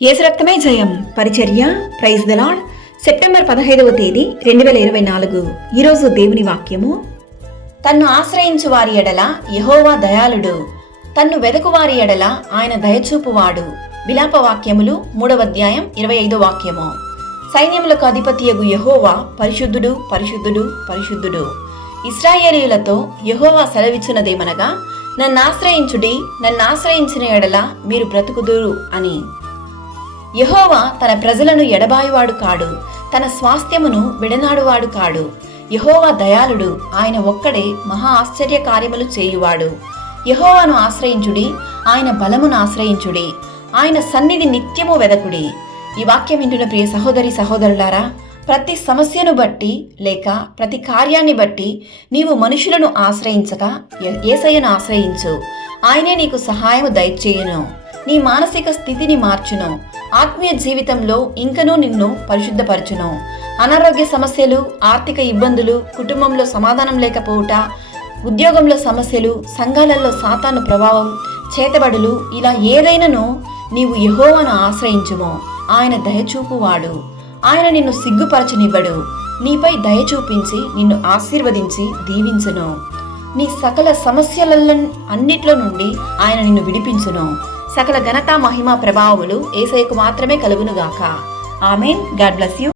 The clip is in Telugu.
యేసు రక్తమే జయం పరిచర్య ప్రైజ్ ద లార్డ్. సెప్టెంబర్ 15వ తేదీ 2024. ఈరోజు దేవుని వాక్యము. తన్ను ఆశ్రయించు వారి ఎడల యెహోవా దయాళుడు, తన్ను వెదకు వారి ఎడల ఆయన దయచూపువాడు. విలాప వాక్యములు 3వ అధ్యాయం 25వ వాక్యము. సైన్యములకు అధిపతియగు యెహోవా పరిశుద్ధుడు పరిశుద్ధుడు పరిశుద్ధుడు. ఇశ్రాయేలీయులతో యెహోవా సెలవిచ్చినదేమనగా, నన్నాశ్రయించుడి, నన్నాశ్రయించిన ఎడల మీరు బ్రతుకుదురు అని. యెహోవా తన ప్రజలను ఎడబాయువాడు కాడు, తన స్వాస్థ్యమును విడనాడువాడు కాడు. యెహోవా దయాళుడు, ఆయన ఒక్కడే మహా ఆశ్చర్య కార్యములు చేయువాడు. యెహోవాను ఆశ్రయించుడి, ఆయన బలమును ఆశ్రయించుడి, ఆయన సన్నిధి నిత్యము వెదకుడి. ఈ వాక్యం వింటున్న ప్రియ సహోదరి సహోదరులారా, ప్రతి సమస్యను బట్టి లేక ప్రతి కార్యాన్ని బట్టి నీవు మనుషులను ఆశ్రయించక యేసయ్యను ఆశ్రయించు. ఆయనే నీకు సహాయము దయచేయును, నీ మానసిక స్థితిని మార్చును, ఆత్మీయ జీవితంలో ఇంకనూ నిన్ను పరిశుద్ధపరచును. అనారోగ్య సమస్యలు, ఆర్థిక ఇబ్బందులు, కుటుంబంలో సమాధానం లేకపోవుట, ఉద్యోగంలో సమస్యలు, సంఘాలలో సాతాను ప్రభావం, చేతబడులు, ఇలా ఏదైనాను నీవు యెహోవాను ఆశ్రయించుము. ఆయన దయచూపువాడు, ఆయన నిన్ను సిగ్గుపరచనివ్వడు. నీపై దయ చూపించి నిన్ను ఆశీర్వదించి దీవించును. నీ సకల సమస్యలన్నిట్లో నుండి ఆయన నిన్ను విడిపించును. సకల ఘనత మహిమ ప్రభావములు యేసయ్యకు మాత్రమే కలుగునుగాక. ఆమేన్. God bless you.